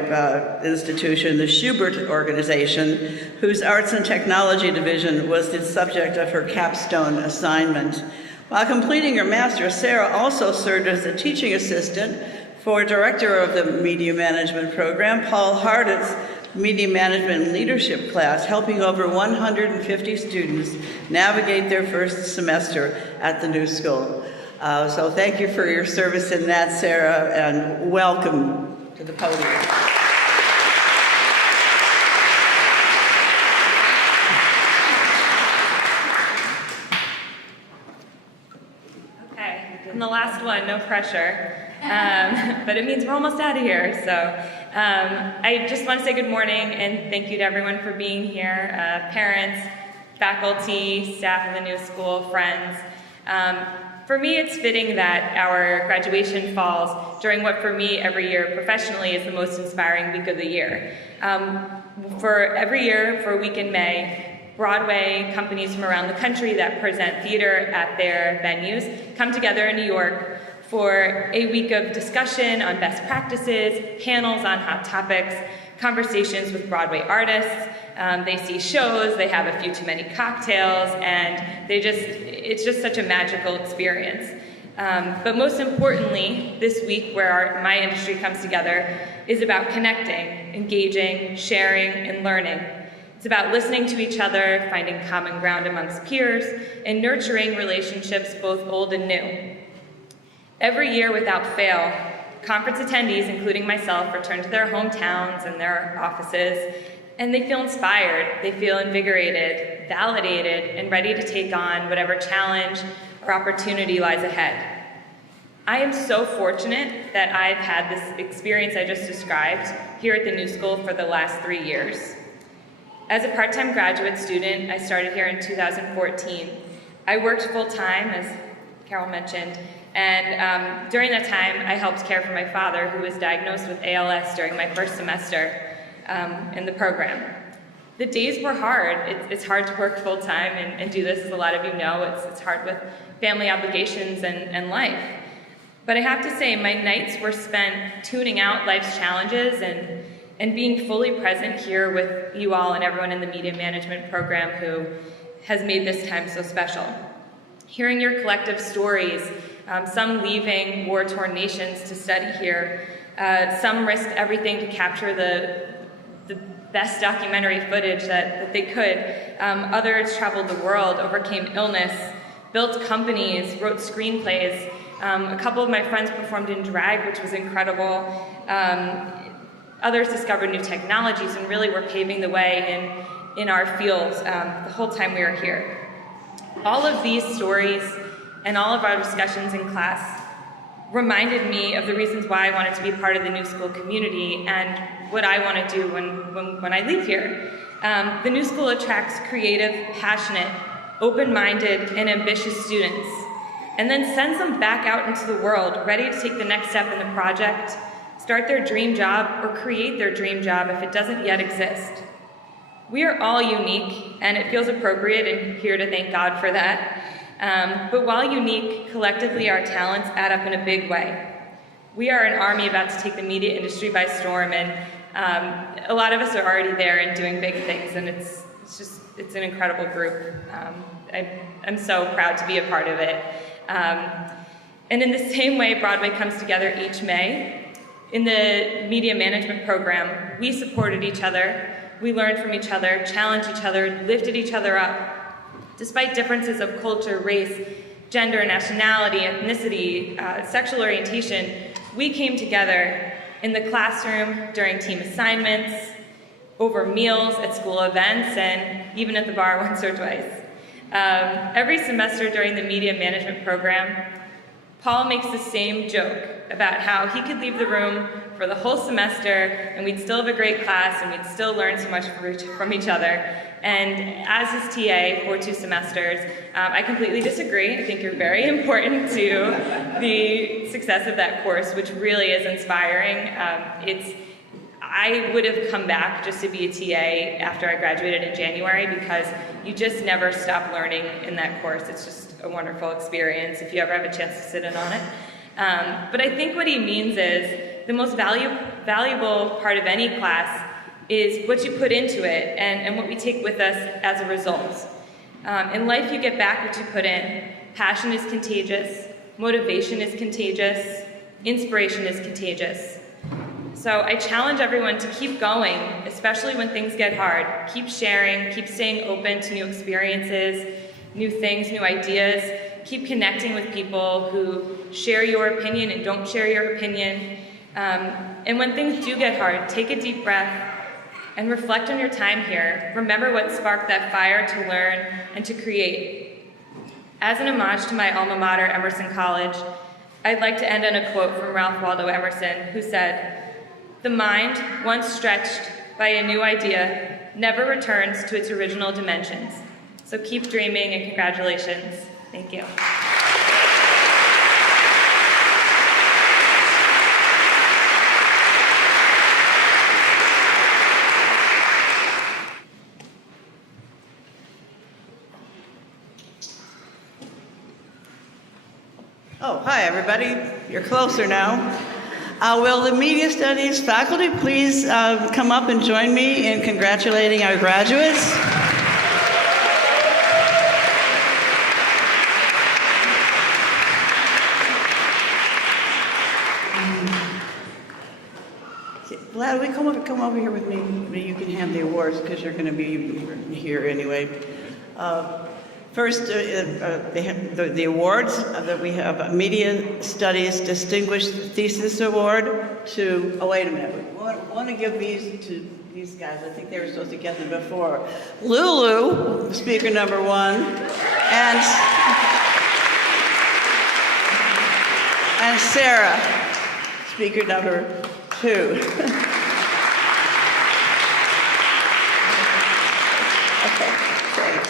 institution, the Schubert Organization, whose Arts and Technology Division was the subject of her capstone assignment. While completing her master's, Sarah also served as a teaching assistant for director of the media management program, Paul Hardett's media management leadership class, helping over 150 students navigate their first semester at the new school. So thank you for your service in that, Sarah, and welcome to the podium. Okay, I'm the last one, no pressure. But it means we're almost out of here. So I just want to say good morning and thank you to everyone for being here, parents, faculty, staff of the new school, friends. For me, it's fitting that our graduation falls during what for me every year professionally is the most inspiring week of the year. For every year, for a week in May, Broadway companies from around the country that present theater at their venues come together in New York for a week of discussion on best practices, panels on hot topics, conversations with Broadway artists. They see shows, they have a few too many cocktails, and it's just such a magical experience. But most importantly, this week where my industry comes together is about connecting, engaging, sharing, and learning. It's about listening to each other, finding common ground amongst peers, and nurturing relationships both old and new. Every year without fail, conference attendees, including myself, return to their hometowns and their offices, and they feel inspired, they feel invigorated, validated, and ready to take on whatever challenge or opportunity lies ahead. I am so fortunate that I've had this experience I just described here at the New School for the last 3 years. As a part-time graduate student, I started here in 2014. I worked full-time, as Carol mentioned, and during that time, I helped care for my father, who was diagnosed with ALS during my first semester in the program. The days were hard. It's hard to work full-time and do this, as a lot of you know. It's hard with family obligations and life. But I have to say, my nights were spent tuning out life's challenges and being fully present here with you all and everyone in the media management program who has made this time so special. Hearing your collective stories, some leaving war-torn nations to study here, some risked everything to capture the best documentary footage that they could. Others traveled the world, overcame illness, built companies, wrote screenplays. A couple of my friends performed in drag, which was incredible. Others discovered new technologies and really were paving the way in our fields the whole time we were here. All of these stories and all of our discussions in class reminded me of the reasons why I wanted to be part of the New School community and what I want to do when I leave here. The New School attracts creative, passionate, open-minded, and ambitious students, and then sends them back out into the world, ready to take the next step in the project, start their dream job, or create their dream job if it doesn't yet exist. We are all unique, and it feels appropriate and here to thank God for that. But while unique, collectively our talents add up in a big way. We are an army about to take the media industry by storm, and a lot of us are already there and doing big things, and it's an incredible group. I'm so proud to be a part of it. And in the same way Broadway comes together each May, in the media management program, we supported each other, we learned from each other, challenged each other, lifted each other up. Despite differences of culture, race, gender, nationality, ethnicity, sexual orientation, we came together in the classroom, during team assignments, over meals, at school events, and even at the bar once or twice. Every semester during the media management program, Paul makes the same joke about how he could leave the room for the whole semester and we'd still have a great class and we'd still learn so much from each other. And as his TA for 2 semesters, I completely disagree. I think you're very important to the success of that course, which really is inspiring. I would have come back just to be a TA after I graduated in January because you just never stop learning in that course. It's just a wonderful experience if you ever have a chance to sit in on it. But I think what he means is the most valuable part of any class is what you put into it and what we take with us as a result. In life, you get back what you put in. Passion is contagious. Motivation is contagious. Inspiration is contagious. So I challenge everyone to keep going, especially when things get hard. Keep sharing, keep staying open to new experiences, new things, new ideas. Keep connecting with people who share your opinion and don't share your opinion. And when things do get hard, take a deep breath and reflect on your time here. Remember what sparked that fire to learn and to create. As an homage to my alma mater, Emerson College, I'd like to end on a quote from Ralph Waldo Emerson, who said, "The mind, once stretched by a new idea, never returns to its original dimensions." So keep dreaming and congratulations. Thank you. Oh, hi, everybody. You're closer now. Will the Media Studies faculty please come up and join me in congratulating our graduates? Vlad, will you come over here with me? You can have the awards because you're going to be here anyway. First, the awards that we have: Media Studies Distinguished Thesis Award to, oh wait a minute, we want to give these to these guys. I think they were supposed to get them before. Lulu, speaker number 1, and Sarah, speaker number 2. Okay, thanks.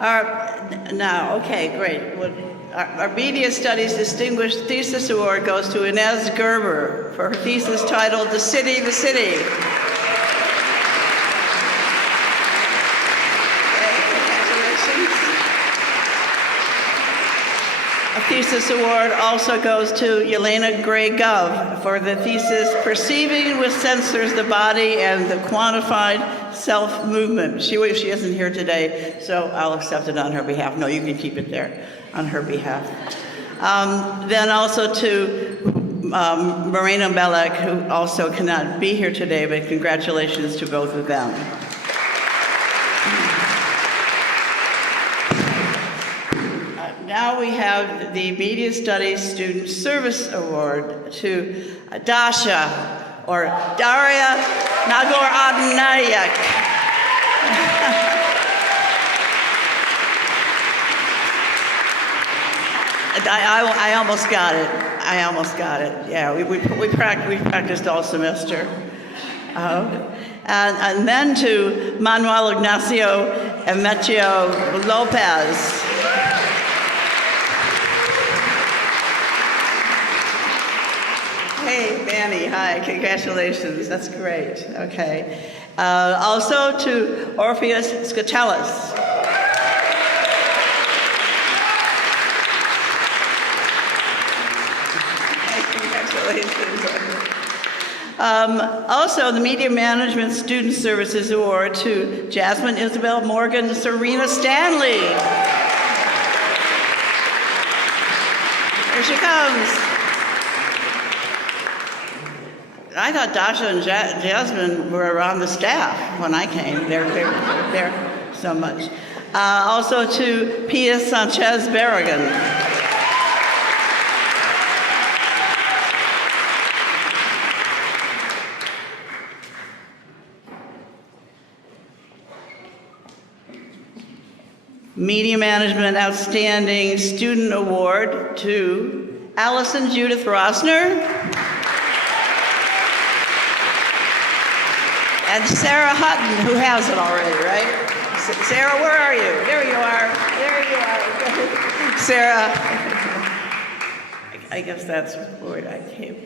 Okay, great. Our Media Studies Distinguished Thesis Award goes to Inez Gerber for her thesis titled The City, the City. Okay, congratulations. A thesis award also goes to Yelena Gray Gov for the thesis Perceiving with Sensors the Body and the Quantified Self-Movement. She isn't here today, so I'll accept it on her behalf. No, you can keep it there on her behalf. Then also to Moreno Belek, who also cannot be here today, but congratulations to both of them. Now we have the Media Studies Student Service Award to Dasha, or Daria Nagor-Adnayak. I almost got it. Yeah, we practiced all semester. And then to Manuel Ignacio Emetio Lopez. Hey, Manny, hi, congratulations, that's great, okay. Also to Orpheus Skatellis. Congratulations. Also, the Media Management Student Services Award to Jasmine Isabel Morgan Serena Stanley. Here she comes. I thought Dasha and Jasmine were on the staff when I came. They're so much. Also to Pia Sanchez Barragan. Media Management Outstanding Student Award to Allison Judith Rosner. And Sarah Hutton, who has it already, right? Sarah, where are you? There you are. Sarah. I guess that's where I came.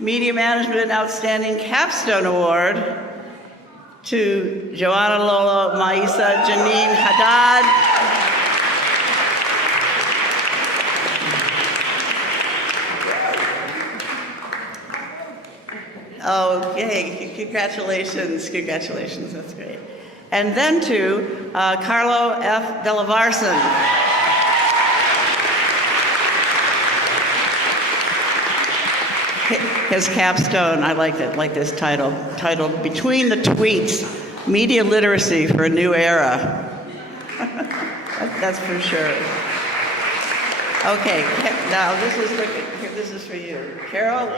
Media Management Outstanding Capstone Award to Joanna Lola Maisa Janine Haddad. Okay, congratulations, that's great. And then to Carlo F. Delavarson. His capstone, I like this title, titled Between the Tweets, Media Literacy for a New Era. That's for sure. Okay, now this is for you. Carol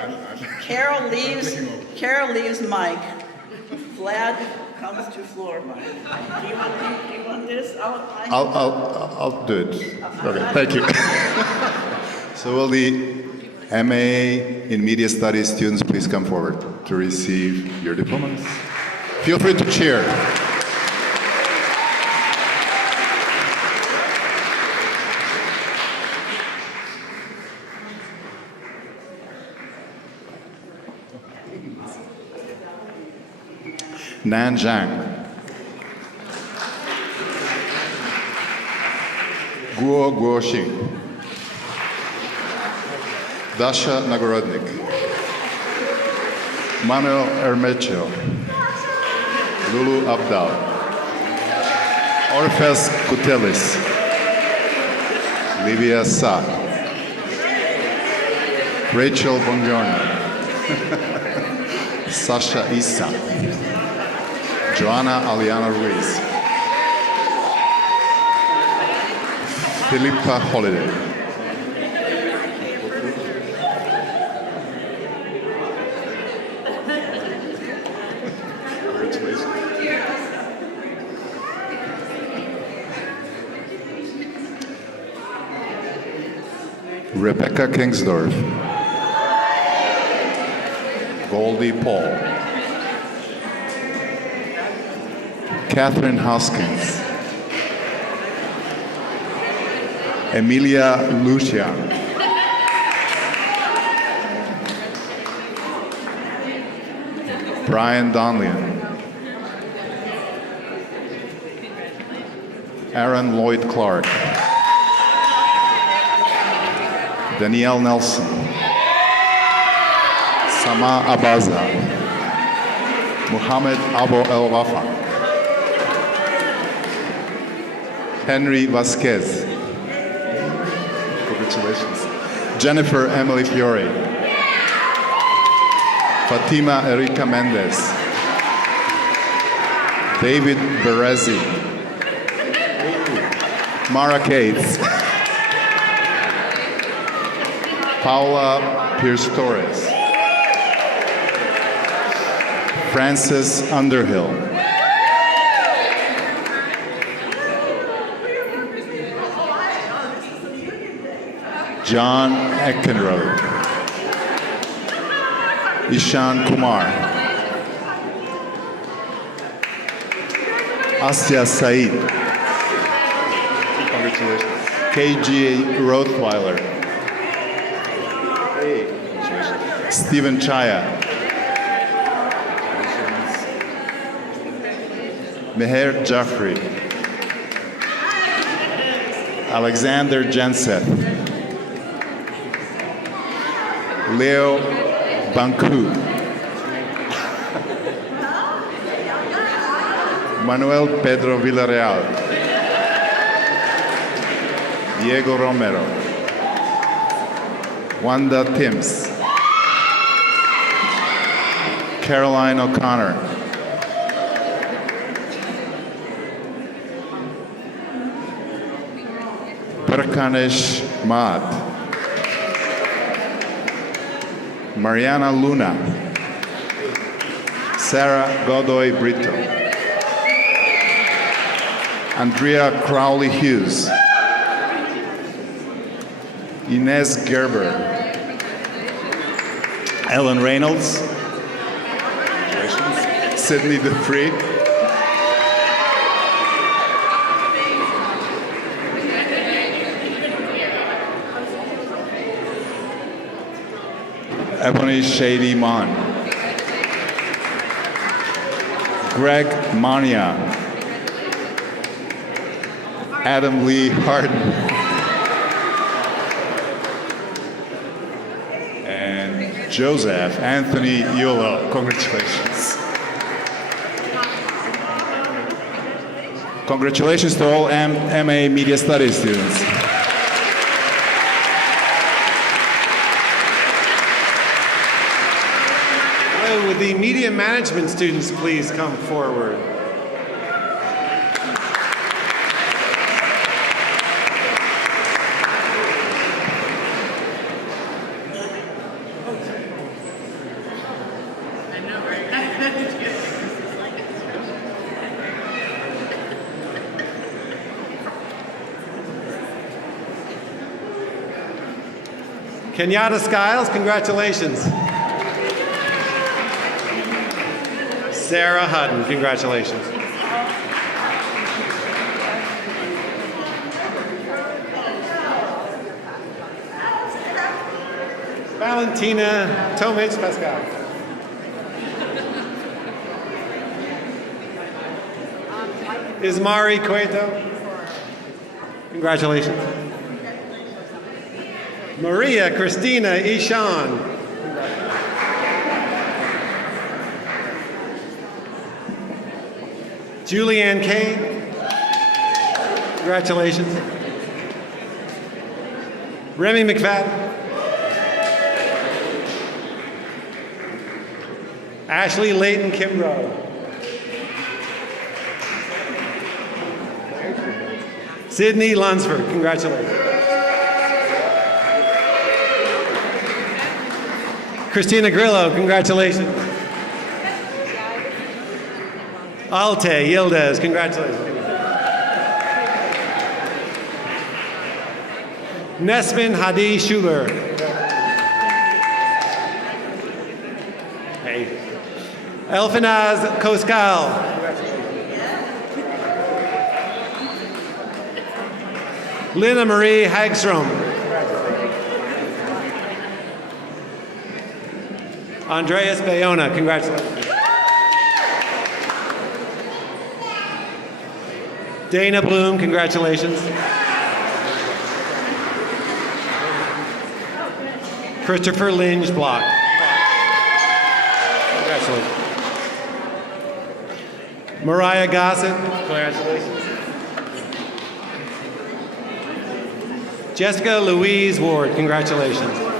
leaves Mike. Vlad comes to floor Mike. Do you want this? I'll do it. Okay, thank you. So will the MA in Media Studies students please come forward to receive your diplomas? Feel free to cheer. Nan Zhang. Guo Guoxing. Dasha Nagorodnik, Manuel Ermecho, Lulu Abdal, Orfes Kutelis, Livia Sa, Rachel Bongiorno, Sasha Issa, Joanna Aliana Ruiz, Philippa Holiday. Rebecca Kingsdorf, Goldie Paul, Catherine Hoskins, Emilia Lucian, Brian Donlian, Aaron Lloyd Clark, Danielle Nelson, Sama Abaza, Muhammad Abu El Wafa, Henry Vasquez, congratulations, Jennifer Emily Fiore, Fatima Erika Mendez, David Berezi, Mara Cates, Paula Pierce Torres, Francis Underhill, John Eckenrode, Ishan Kumar, Asya Said, congratulations, KG Rothweiler, Stephen Chaya, Meher Jaffrey, Alexander Jenseth, Leo Banku, Manuel Pedro Villarreal, Diego Romero, Wanda Timms, Caroline O'Connor, Prakanesh Maat, Mariana Luna, Sarah Godoy Brito, Andrea Crowley Hughes, Inez Gerber, Ellen Reynolds, Sydney Dupree, Ebony Shady Mon, Greg Mania, Adam Lee Harden, and Joseph Anthony Yulo. Congratulations. Congratulations to all MA Media Studies students. Would the media management students please come forward? Kenyatta Skiles, congratulations. Sarah Hutton, congratulations. Valentina Tomic Pascal. Ismari Cueto, congratulations. Maria Christina Ishan. Julianne Kane. Congratulations. Remy McFadden. Ashley Layton Kimbrough. Sydney Lunsford, congratulations. Christina Grillo, congratulations. Alte Yildiz, congratulations. Nesmin Hadi Schuler. Hey. Elfinaz Koskal. Lina Marie Hagstrom. Andreas Bayona, congratulations. Dana Bloom, congratulations. Christopher Linge Block. Congratulations. Mariah Gossett, congratulations. Jessica Louise Ward, congratulations.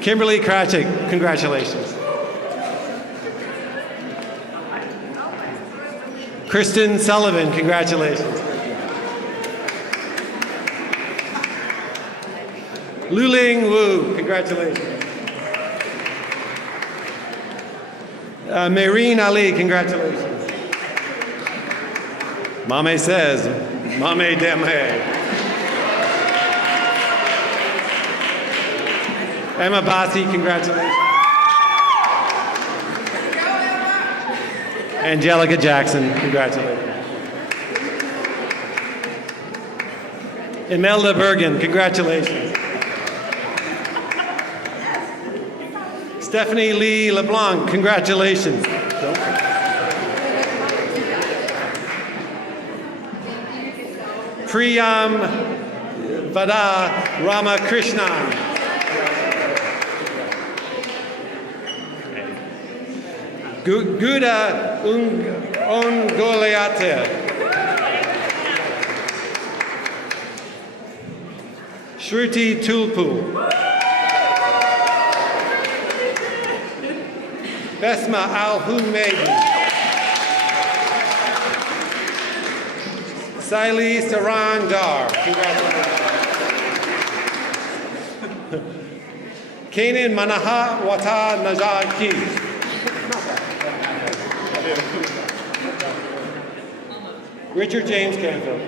Kimberly Kratchik, congratulations. Kristen Sullivan, congratulations. Luling Wu, congratulations. Maureen Ali, congratulations. Mame says, Mame Deme. Emma Bassi, congratulations. Angelica Jackson, congratulations. Imelda Bergen, congratulations. Stephanie Lee LeBlanc, congratulations. Priyam Vada Ramakrishnan. Guda Ongoliate. Shruti Tulpu. Besma Al-Humaydi. Saili Sarandar. Congratulations. Kanan Manaha Wata Najaki. Richard James Canfield.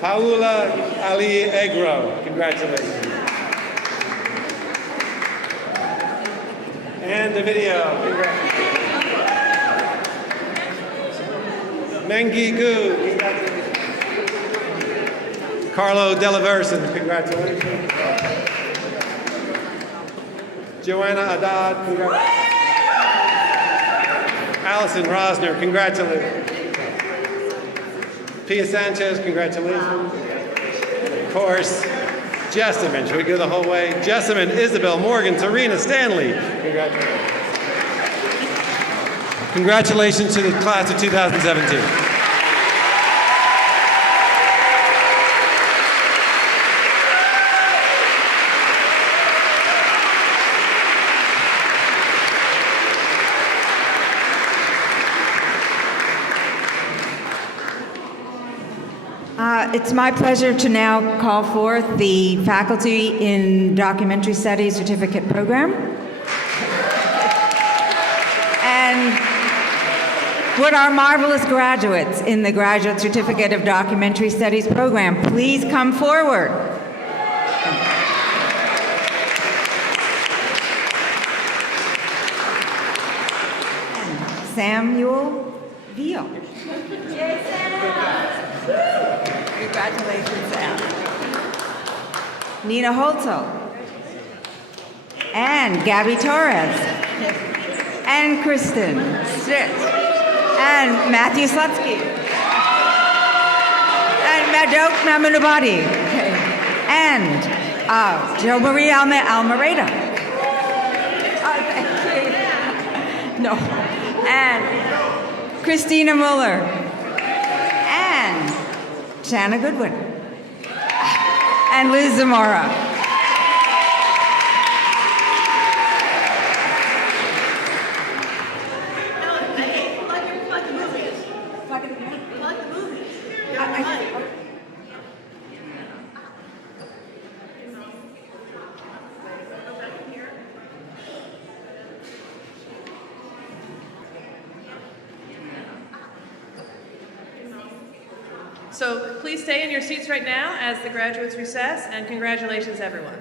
Paula Ali Egro. Congratulations. And the video. Congratulations. Mengi Gu. Congratulations. Carlo Delaverson. Congratulations. Joanna Haddad. Congratulations. Allison Rosner, congratulations. Pia Sanchez, congratulations. And of course, Jessamine. Should we go the whole way? Jessamine, Isabel, Morgan, Serena, Stanley. Congratulations. Congratulations to the class of 2017. It's my pleasure to now call forth the Faculty in Documentary Studies Certificate Program. And would our marvelous graduates in the Graduate Certificate of Documentary Studies program please come forward? Samuel Veal. Congratulations, Sam. Nina Holto. And Gabby Torres. And Kristen Stitz. And Matthew Slutsky. And Madok Namanubadi. And Jo Marie Almereda. No. And Christina Muller. And Shanna Goodwin. And Liz Zamora. So please stay in your seats right now as the graduates recess, and congratulations, everyone.